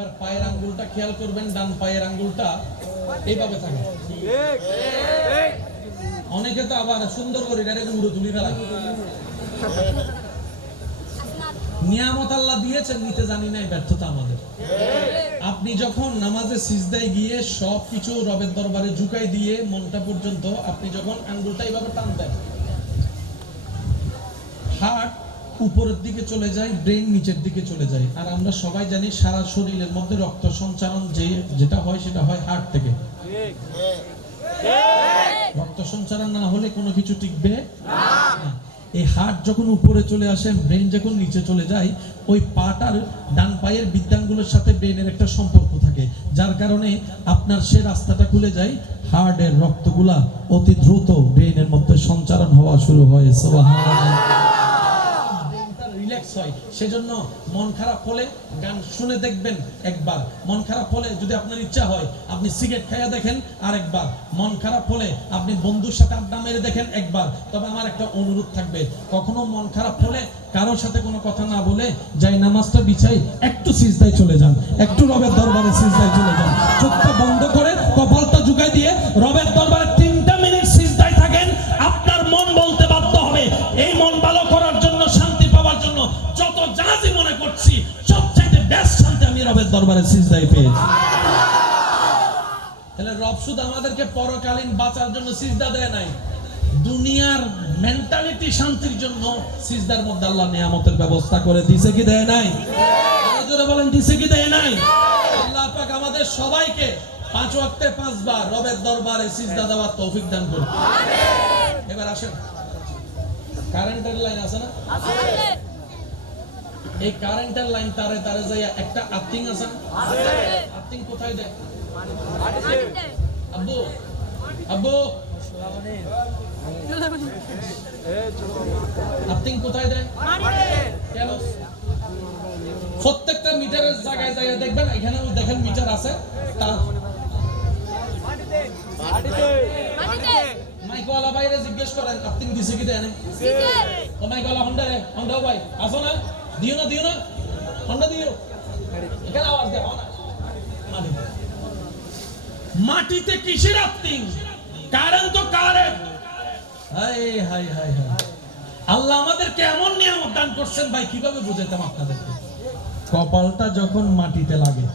এবার পায়ের আঙ্গুলটা খেয়াল করবেন, ডান পায়ের আঙ্গুলটা এইভাবে থাকে। অনেকে তো আবার সুন্দর করে ডাইরেক্ট উড়ে তুলি ফেলায়। নিয়ামত আল্লাহ দিয়েছেন, নিতে জানি না, ব্যর্থতা আমাদের। আপনি যখন নামাজে সিজদায় গিয়ে সবকিছু রবের দরবারে ঝুঁকাই দিয়ে মনটা পর্যন্ত আপনি যখন আঙ্গুলটা এইভাবে টান দেন, হার্ট উপরের দিকে চলে যায়, ব্রেন নিচের দিকে চলে যায়। আর আমরা সবাই জানি সারা শরীরের মধ্যে রক্ত সঞ্চালন যেটা হয় সেটা হয় হার্ট থেকে। রক্ত সঞ্চালন না হলে কোনো কিছু টিকবে না। এই হার্ট যখন উপরে চলে আসে, ব্রেন যখন নিচে চলে যায়, ওই পাটার ডান পায়ের বিদ্যাঙ্গুলের সাথে ব্রেনের একটা সম্পর্ক থাকে, যার কারণে আপনার সে রাস্তাটা খুলে যায়, হার্টের রক্তগুলা অতি দ্রুত ব্রেনের মধ্যে সঞ্চালন হওয়া শুরু হয়। সুবহানাল্লাহ। রিল্যাক্স হয়। সেজন্য মন খারাপ হলে গান শুনে দেখবেন একবার। মন খারাপ হলে যদি আপনার ইচ্ছা হয় আপনি সিগারেট খাইয়া দেখেন আরেকবার। মন খারাপ হলে আপনি বন্ধুর সাথে আড্ডা মেরে দেখেন একবার। তবে আমার একটা অনুরোধ থাকবে, কখনো মন খারাপ হলে কারোর সাথে কোনো কথা না বলে যাই নামাজটা বিছাই একটু সিজদায় চলে যান, একটু রবের দরবারে সিজদায় চলে যান। চোখটা বন্ধ করে কপালটা ঝুঁকাই দিয়ে রবের দরবারে 3টা মিনিট সিজদায় থাকেন। আপনার মন বলতে বাধ্য হবে, এই মন ভালো করার জন্য, শান্তি পাওয়ার জন্য যত জাহাজই মনে করছি সবচাইতে বেস্ট শান্তি আমি রবের দরবারে সিজদায় পেয়েছি। তাহলে রব শুধু আমাদেরকে পরকালীন বাঁচার জন্য সিজদা দেয় নাই, দুনিয়ার মেন্টালিটি শান্তির জন্য সিজদার মধ্যে আল্লাহ নিয়ামতের ব্যবস্থা করে দিয়েছে কি দেয় নাই? জোরে বলেন, দিয়েছে কি দেয় নাই? আল্লাহ পাক আমাদের সবাইকে 5 ওয়াক্তে 5 বার রবের দরবারে সিজদা দেওয়ার তৌফিক দান করুন। আমিন। এবার আসেন, কারেন্টের লাইন আছে না? আছে। এই কারেন্টের লাইন তারে তারে যায় একটা আর্থিং আছে না? আছে। আর্থিং কোথায় দেয়? মাটিতে। আব্বু আব্বু আর্থিং কোথায় দেয়? মাটিতে। কেন? প্রত্যেকটা মিটারের জায়গায় জায়গায় দেখবেন, এখানেও দেখেন মিটার আছে, তার মাটিতে মাটিতে মাটিতে। মাইকওয়ালা বাইরে জিজ্ঞেস করেন আর্থিং দিছে কি দেয় না? দিছে। ও মাইকওয়ালা হন্ডা রে, হন্ডা ভাই আসো না, দিও না দিও না, হন্ডা দিও, এখানে আওয়াজ দেয় না। মাটিতে কিসের আর্থিং? কারেন্ট তো কারেন্ট। হাই হাই হাই হাই, আল্লাহ আমাদেরকে এমন নিয়ামত দান করছেন ভাই, কিভাবে বুঝাইতাম আপনাদেরকে। কপালটা যখন মাটিতে লাগে,